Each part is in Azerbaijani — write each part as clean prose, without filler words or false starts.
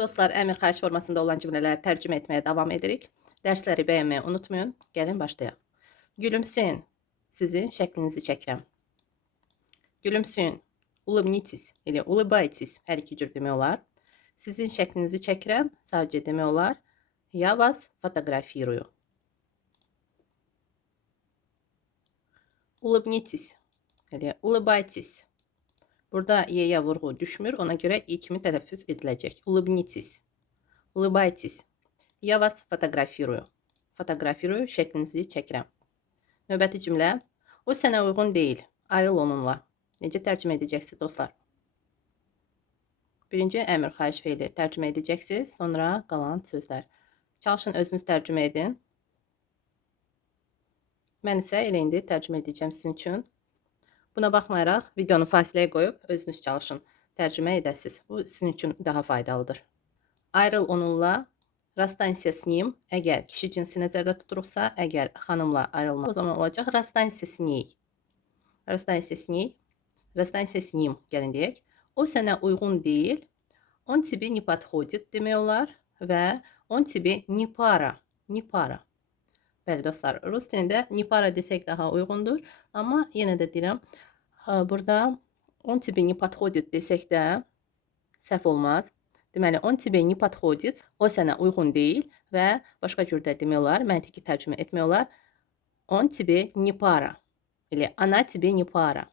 Dostlar, əmr xahiş formasında olan cümlələri tərcümə etməyə davam edirik. Dərsləri bəyənməyi unutmayın. Gəlin başlayaq. Gülümsəyin. Sizin şəklinizi çəkirəm. Gülümsəyin. Улыбнитесь или улыбайтесь. Hər iki cür demək olar. Sizin şəklinizi çəkirəm. Sadəcə demək olar. Я вас фотографирую. Улыбнитесь или улыбайтесь. Burada y'yə vurğu düşmür. Ona görə i kimi tələffüz ediləcək. Улыбнитесь. Улыбайтесь. Я вас фотографирую. Fotoğrafirую şəklinizi çəkirəm. Növbəti cümlə. O sənə uyğun deyil. Ayrıl onunla. Necə tərcümə edəcəksiniz dostlar? Birinci əmr xahiş feili tərcümə edəcəksiniz. Sonra qalan sözlər. Çalışın özünüz tərcümə edin. Mən isə elə indi tərcümə edəcəm sizin üçün. Buna baxmayaraq videonu fasiləyə qoyub özünüz çalışın. Tərcümə edəsiniz. Bu sizin üçün daha faydalıdır. Ayrıl onunla. Расстанься с ним. Əgər kişi cinsi nəzərdə tuturuqsa, əgər xanımla ayrılmaq, o zaman olacaq расстанься с ней. Расстанься с ней. Расстанься с ним. Gəlin deyək. O sənə uyğun deyil. Он тебе не подходит demək olar və он тебе не пара. Не пара. Bəli dostlar, rus dilində не пара desək daha uyğundur. Amma yenə də deyirəm, burada он тебе не подходит desək də səhv olmaz. Deməli, on тебе не подходит, o sənə uyğun deyil və başqa cür də demək olar, məntiqi tərcümə etmək olar. Он тебе не пара. Или она тебе не пара.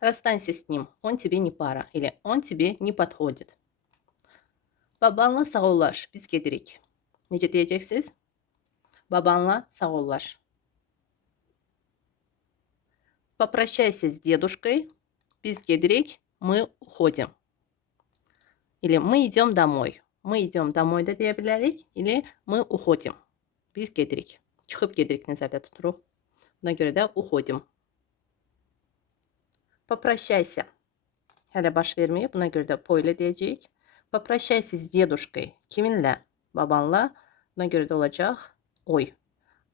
Расстанься с ним, он тебе не пара. Или он тебе не подходит. Babanla sağollaş, biz gedirik. Necə deyəcəksiniz? Babanla sağollaş. Попрощайся с дедушкой, biz gedirik. Мы уходим. Или мы идем домой. Мы идем домой da deyə bilərik. Или мы уходим. Biz gedirik. Çıxıb gedirik nəzərdə tuturuq. Buna görə də уходим. Попрощайся. Hələ baş verməyib. Buna görə də po ilə deyəcəyik. Попрощайся с дедушкой. Kiminlə? Babanla. Buna görə də olacaq oy.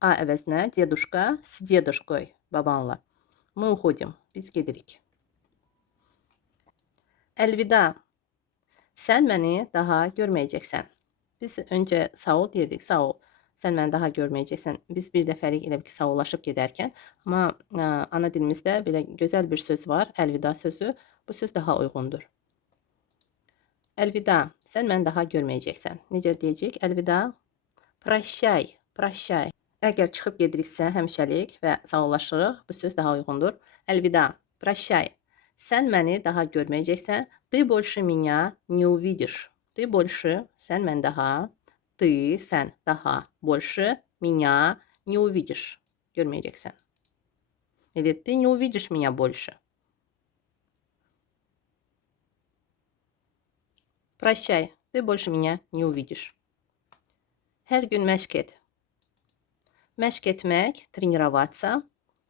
A əvəzinə дедушка с дедушкой. Babanla. Мы уходим. Biz gedirik. Əlvida. Sən məni daha görməyəcəksən. Biz öncə sağ ol deyirdik. Sağ ol. Sən məni daha görməyəcəksən. Biz bir dəfəlik elə bir ki, sağollaşıb gedərkən. Amma ana dilimizdə belə gözəl bir söz var. Əlvida sözü. Bu söz daha uyğundur. Əlvida. Sən məni daha görməyəcəksən. Necə deyəcəyik? Əlvida. Prощай. Prощай. Əgər çıxıb gediriksə həmişəlik və sağollaşırıq. Bu söz daha uyğundur. Əlvida. Prощай. Sən məni daha görməyəcəksən. Ты больше меня не увидишь. Ты больше, sən mən daha. Ты, sən daha. Больше меня не увидишь. Görməyəcəksən. Или ты не увидишь меня больше. Прощай. Ты больше меня не увидишь. Hər gün məşq et. Məşq etmək, trenirovаться.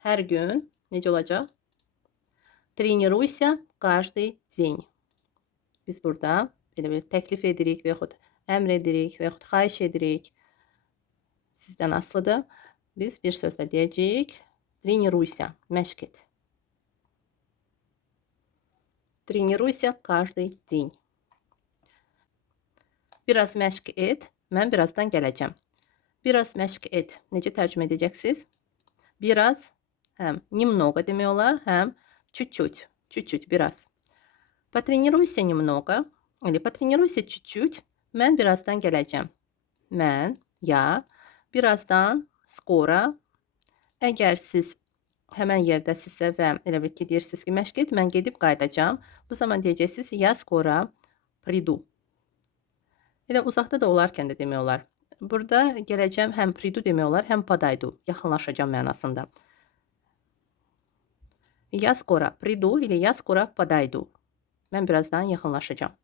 Hər gün necə olacaq? Treniruйся каждый день. Biz burada belə bir təklif edirik və yaxud əmr edirik və yaxud xahiş edirik. Sizdən asılıdır. Biz bir sözlə deyəcəyik. Treniruйся, məşq et. Treniruйся каждый день. Biraz məşq et. Mən birazdan gələcəm. Biraz məşq et. Necə tərcümə edəcəksiniz? Biraz, həm немного demək olar, həm чуть-чуть. Чуть-чуть, biraz. Потренируйся немного. Или потренируйся чуть-чуть. Mən birazdan gələcəm. Mən, ya, birazdan, skora. Əgər siz həmən yerdəsinizsə və elə bir ki, deyirsiniz ki, məşq et, mən gedib qayıdacam. Bu zaman deyəcəksiniz, я скоро приду. Elə uzaqda da olarkən də demək olar. Burada gələcəm həm приду demək olar, həm подойду. Yaxınlaşacam mənasında. Я скоро приду или я скоро подойду. Mən birazdan yaxınlaşacam.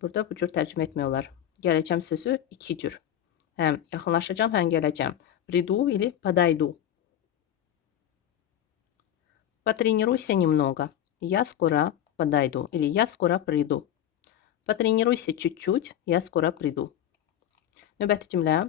Burada bu cür tərcümə etmək olar. Gələcəm sözü iki cür. Həm yaxınlaşacam, həm gələcəm. Приду или подойду. Потренируйся немного. Я скоро подойду. Или я скоро приду. Потренируйся чуть-чуть. Я скоро приду. Növbəti cümlə.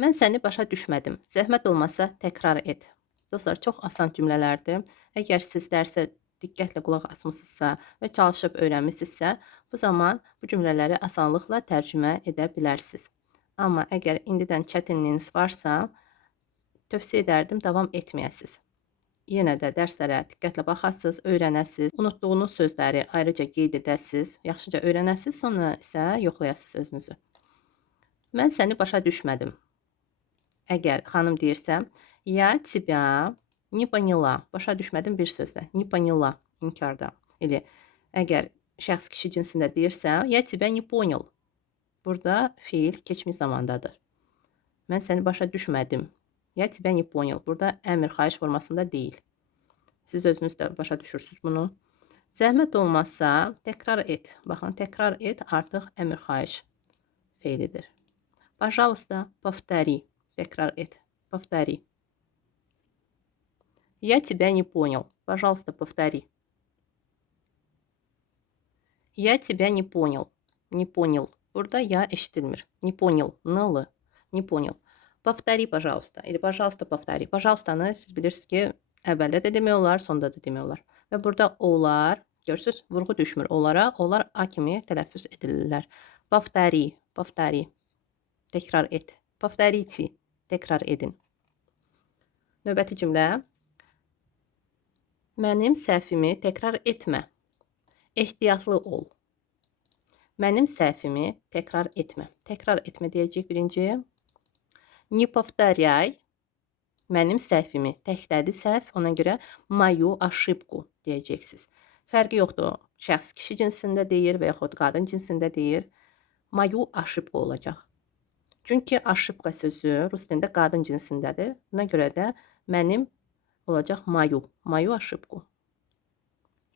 Mən səni başa düşmədim. Zəhmət olmasa təkrar et. Dostlar, çox asan cümlələrdir. Əgər siz dərsə diqqətlə qulaq asmısınızsa və çalışıb öyrənmisinizsə, bu zaman bu cümlələri asanlıqla tərcümə edə bilərsiniz. Amma əgər indidən çətinliyiniz varsa, tövsiyə edərdim davam etməyəsiniz. Yenə də dərslərə diqqətlə baxasınız, öyrənəsiniz, unutduğunuz sözləri ayrıca qeyd edəsiniz, yaxşıca öyrənəsiniz, sonra isə yoxlayasınız özünüzü. Mən səni başa düşmədim. Əgər xanım deyirsə, я тебя не поняла. Başa düşmədim bir sözlə. Не поняла, inkarda. Elə əgər şəxs kişi cinsində deyirsə, я тебя не понял. Burada fiil keçmiş zamandadır. Mən səni başa düşmədim. Я тебя не понял. Burada əmr xahiş formasında deyil. Siz özünüz də başa düşürsünüz bunu. Zəhmət olmazsa təkrar et. Baxın, təkrar et artıq əmr xahiş feilidir. Пожалуйста, повтори. Təkrar et. Повтори. Я тебя не понял. Пожалуйста, повтори. Я тебя не понял. Не понял. Burada ya eşidilmir. Не понял. N'lı. Не понял. Повтори, пожалуйста. Или пожалуйста, повтори. Пожалуйстанı siz bilirsiniz ki, əvvəldə də demək olar, sonda da demək olar. Və burada olar, görürsünüz, vurğu düşmür onlara. Onlar a kimi tələffüz edilirlər. Повтори. Повтори. Təkrar et. Повторите. Təkrar edin. Növbəti cümlə. Mənim səhvimi təkrar etmə. Ehtiyatlı ol. Mənim səhvimi təkrar etmə. Təkrar etmə deyəcək birinci. Не повторяй. Mənim səhvimi. Təklədi səhv. Ona görə мою ошибку deyəcəksiniz. Fərqi yoxdur. Şəxs kişi cinsində deyir və yaxud qadın cinsində deyir. Мою ошибку olacaq. Çünki ошибка sözü rus dilində qadın cinsindədir. Buna görə də mənim olacaq мою. Мою ошибку.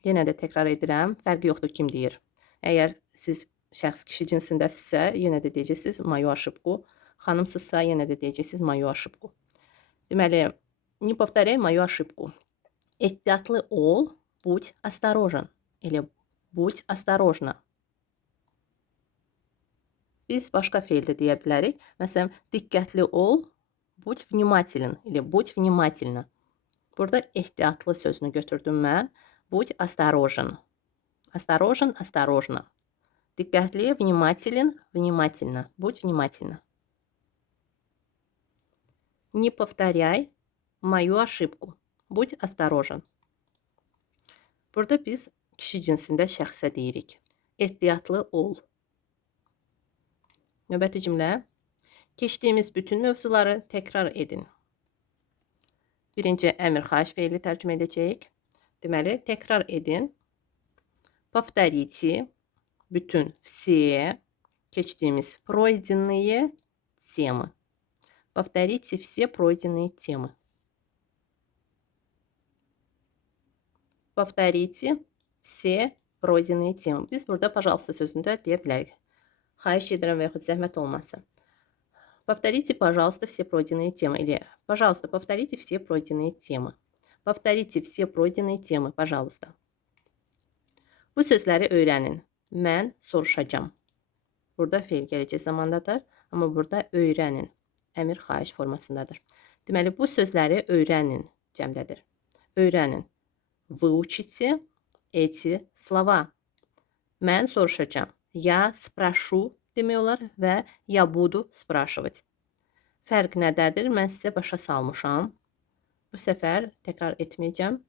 Yenə də təkrar edirəm. Fərqi yoxdur kim deyir. Əgər siz şəxs kişi cinsindəsinizsə, yenə də deyəcəksiniz мою ошибку. Xanımsızsa, yenə də deyəcəksiniz мою ошибку. Deməli, не повторяй мою ошибку. Ehtiyatlı ol, будь осторожен. Elə будь осторожна. Biz başqa feil də deyə bilərik. Məsələn, diqqətli ol, будь внимателен. Elə будь внимательна. Burada ehtiyatlı sözünü götürdüm mən. Будь осторожен. Осторожен, осторожно. Diqqətli, внимателен, внимательно. Будь внимательна. Не повторяй мою ошибку. Будь осторожен. Burada biz kişi cinsində şəxsə deyirik. Ehtiyatlı ol. Növbəti cümlə. Keçdiyimiz bütün mövzuları təkrar edin. Birinci əmr xahiş feili tərcümə edəcəyik. Deməli, təkrar edin. Повторите bütün, все, keçdiyimiz пройденные темы. Повторите все пройденные темы. Повторите все пройденные темы. Biz burada пожалуйста sözünü də deyə bilərik. Xahiş edirəm və yaxud zəhmət olmazsa. Повторите, пожалуйста, все пройденные темы. Или, пожалуйста, повторите все пройденные темы. Повторите все пройденные темы, пожалуйста. Bu sözləri öyrənin. Mən soruşacağam. Burada feil gələcək zamandadır. Amma burada öyrənin. Əmr xahiş formasındadır. Deməli, bu sözləri öyrənin cəmdədir. Öyrənin. Выучите эти слова. Mən soruşacağım. Я спрошу demək olar və я буду спрашивать. Fərq nədədir? Mən sizə başa salmışam. Bu səfər təkrar etməyəcəm.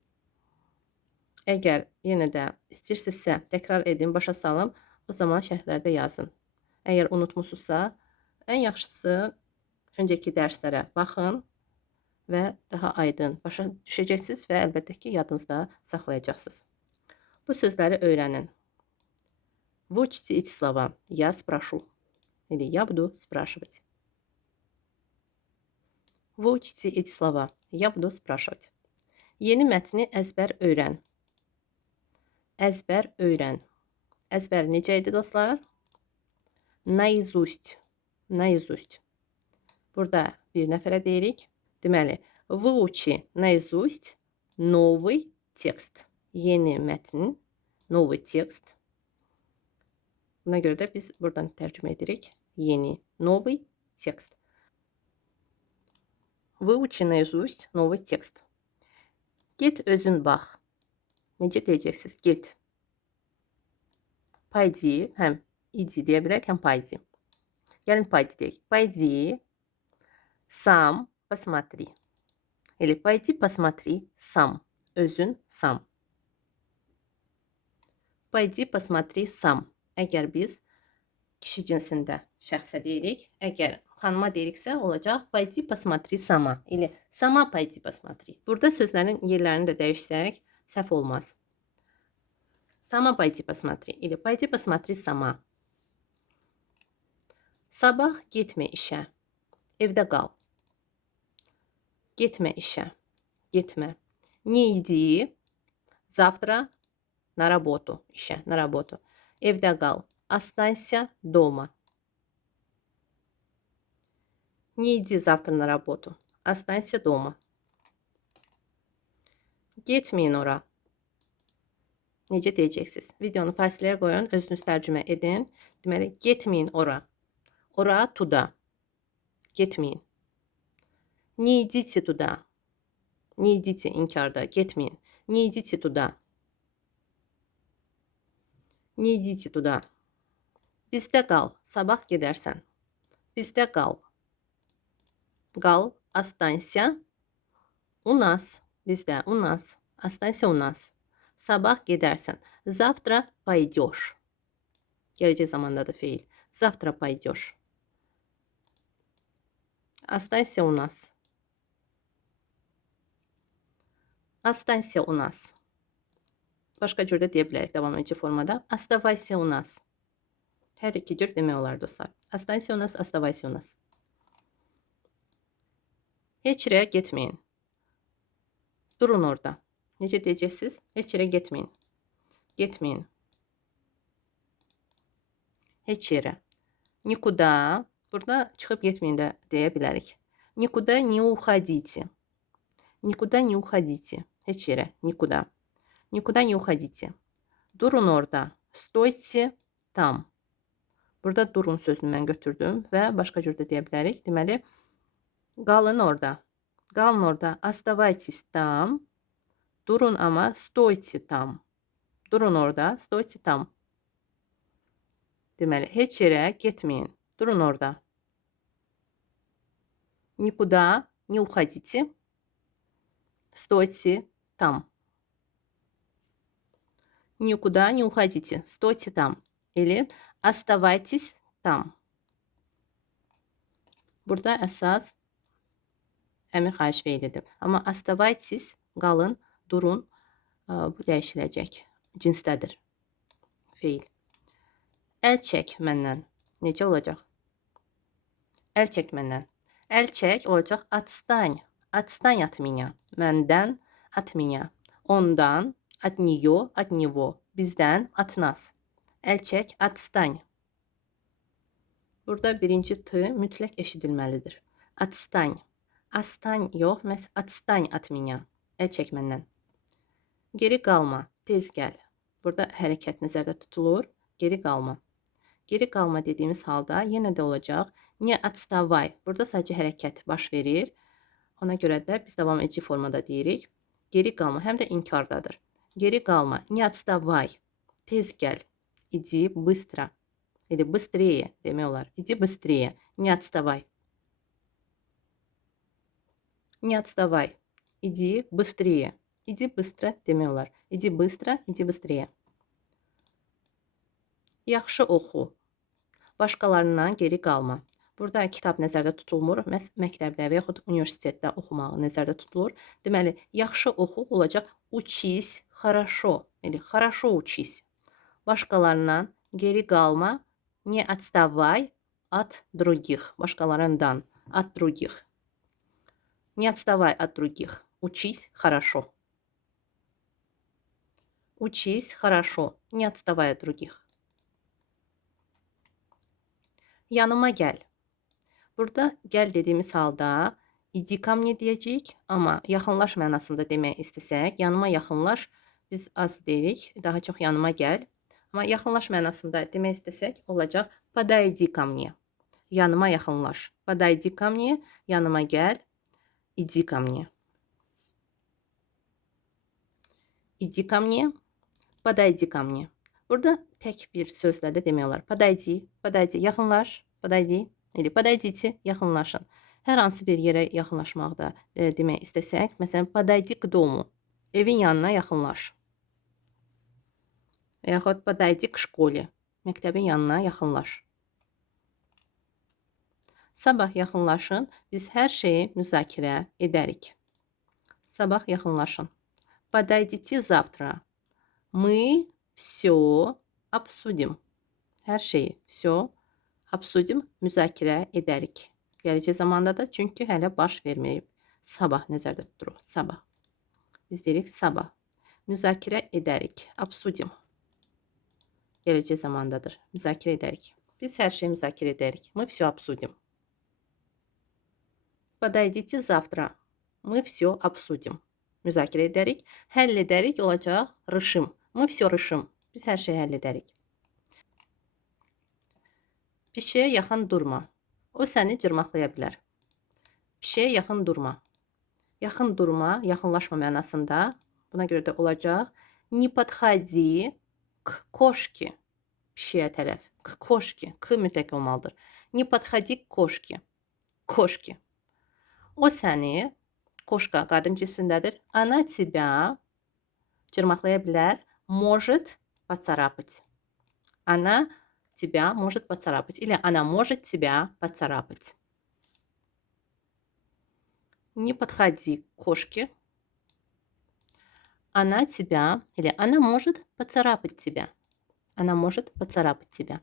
Əgər yenə də istəyirsinizsə təkrar edin, başa salım, o zaman şərhlərdə yazın. Əgər unutmusunuzsa, ən yaxşısı öncəki dərslərə baxın və daha aydın başa düşəcəksiniz və əlbəttə ki, yadınızda saxlayacaqsınız. Bu sözləri öyrənin. Выучите эти слова. Я спрошу. Или я буду спрашивать. Выучите эти слова. Я буду спрашивать. Yeni mətni əzbər öyrən. Əzbər öyrən. Əzbər necə idi dostlar? Наизусть. Наизусть. Burada bir nəfərə deyirik. Deməli, выучи наизусть новый текст. Yeni mətn, новый tекst. Buna görə də biz buradan tərcümə edirik. Yeni, новый tекst. Выучи наизусть новый текст. Get özün bax. Necə deyəcəksiniz? Get. Paydi, həm idi deyə bilərik, həm paydi. Gəlin paydi deyək. Paydi, сам посмотри. Или пойди посмотри сам. Özün сам. Paydi посмотри сам. Əgər biz kişi cinsində şəxsə deyirik, əgər xanıma deyiriksə olacaq paydi посмотри сама. Или сама paydi посмотри. Burada sözlərin yerlərini də dəyişsək səhv olmaz. Сама paydi посмотри. Или paydi посмотри сама. Sabah getmə işə. Evdə qal. Getmə işə. Getmə. Не иди завтра на работу. İşə, на работу. Evdə qal. Останься дома. Не иди завтра на работу. Останься дома. Getməyin ora. Necə deyəcəksiniz? Videonu fasiləyə qoyun, özünüz tərcümə edin. Deməli, getməyin ora. Ora tуда. Getməyin. Не идите туда. Не идите inkarda. Getməyin. Не идите туда. Не идите туда. Bizdə qal. Sabah gedərsən. Bizdə qal. Qal. Останься. У нас. Bizdə. У нас. Останься у нас. Sabah gedərsən. Завтра пойдешь. Gələcək zamanda da feil. Завтра пойдешь. Останься у нас. Останься у нас. Başqa cür də deyə bilərik davam edici formada. Оставайся у нас. Hər iki cür demək olar dostlar. Останься у нас, оставайся у нас. Heç yerə getməyin. Durun orada. Necə deyəcəksiniz? Heç yerə getməyin. Getməyin. Heç yerə. Никуда. Burada çıxıb getməyin də deyə bilərik. Никуда не уходите. Никуда не уходите. Heç yerə. Никуда. Никуда не уходите. Durun orada. Stойте там. Burada durun sözünü mən götürdüm və başqa cür də deyə bilərik. Deməli, qalın orada. Qalın orada. Оставайтесь там. Durun ama stойте там. Durun orada. Stойте там. Deməli, heç yerə getməyin. Durun orada. Никуда не уходите. Стойте там. Никуда не уходите. Стойте там. Или оставайтесь там. Burada əsas əmir xahiş feilidir. Amma оставайтесь, qalın, durun, bu dəyişiləcək. Cinsdədir. Feil. Əl çək məndən. Necə olacaq? Əl çək məndən. Əl çək olacaq отстань. Отстань от меня. Məndən, от меня. Ondan, от нее, от него. Bizdən, от нас. Əl çək, отстань. Burada birinci t mütləq eşidilməlidir. Отстань. Отстань yox, məhz отстань от меня. Əl çək məndən. Geri qalma, tez gəl. Burada hərəkət nəzərdə tutulur. Geri qalma. Geri qalma dediyimiz halda yenə də olacaq. Не отставай. Burada sadəcə hərəkət baş verir. Ona görə də biz davam edici formada deyirik. Geri qalma, həm də inkardadır. Geri qalma. Не отставай. Tez gəl. Иди быстро. Или быстрее demək olar. Иди быстрее. Не отставай. Не отставай. Иди быстрее. Иди быстро demək olar. Иди быстро, иди быстрее. Yaxşı oxu. Başqalarından geri qalma. Burada kitab nəzərdə tutulmur. Məhz məktəbdə və yaxud universitetdə oxumağı nəzərdə tutulur. Deməli, yaxşı oxu olacaq учись хорошо. Или хорошо учись. Başqalarından geri qalma. Не отставай от других. Başqalarından. От других. Не отставай от других. Учись хорошо. Учись хорошо. Не отставай от других. Yanıma gəl. Burada gəl dediyimiz halda иди ко мне deyəcəyik, amma yaxınlaş mənasında demək istəsək, yanıma yaxınlaş biz az deyirik, daha çox yanıma gəl. Amma yaxınlaş mənasında demək istəsək olacaq подойди ко мне. Yanıma yaxınlaş. Подойди ко мне, yanıma gəl. İdi ко мне. İdi ко мне, подойди ко мне. Burada tək bir sözlə də demək olar. Подойди, подойди, yaxınlaş, подойди. Elə подойдите, yaxınlaşın. Hər hansı bir yerə yaxınlaşmaqda demək istəsək, məsələn, подойди к дому. Evin yanına yaxınlaş. Və yaxud подойди к школе. Məktəbin yanına yaxınlaş. Sabah yaxınlaşın, biz hər şeyi müzakirə edərik. Sabah yaxınlaşın. Подойдите завтра. Мы все обсудим. Hər şeyi, все обсудим, müzakirə edərik. Gələcək zamandadır, çünki hələ baş verməyib. Sabah nəzərdə tuturuq, sabah. Biz deyirik sabah. Müzakirə edərik, обсудим. Gələcək zamandadır, müzakirə edərik. Biz hər şeyi müzakirə edərik. Мы все обсудим. Подойдите завтра. Мы все обсудим. Müzakirə edərik. Həll edərik olacaq решим. Мы все решим. Biz hər şeyi həll edərik. Pişiyə yaxın durma. O səni cırmaqlaya bilər. Pişiyə yaxın durma. Yaxın durma, yaxınlaşma mənasında. Buna görə də olacaq не подходи к кошке. Pişiyə tərəf. К кошке. K mütləq olmalıdır. Не подходи к кошке. Кошке. O səni, koşka qadın cinsindədir. Она тебя cırmaqlaya bilər. Может поцарапать. Она тебя может поцарапать. Или она может тебя поцарапать. Не подходи к кошке. Она тебя или она может поцарапать тебя. Она может поцарапать тебя.